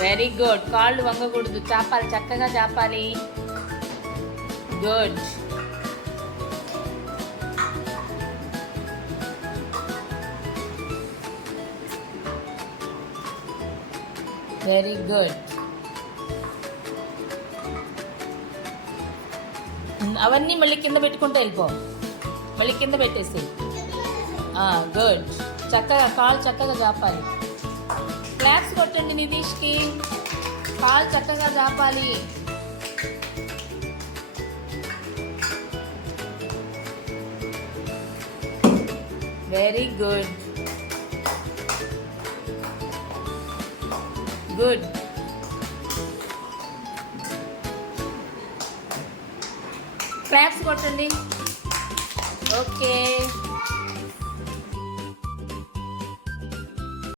Very good. కాళ్ళు వంగకూడదు, చాపాలి, చక్కగా చాపాలి. గుడ్. Very good. అవన్నీ మళ్ళీ కింద పెట్టుకుంటూ వెళ్ళిపో. మళ్ళీ కింద పెట్టేసి. గుడ్. చక్కగా కాలు చక్కగా చాపాలి. క్లాప్స్ కొట్టండి నితీష్కి. కాలు చక్కగా చాపాలి. Very good. గుడ్. క్లాప్స్ కొట్టండి. ఓకే.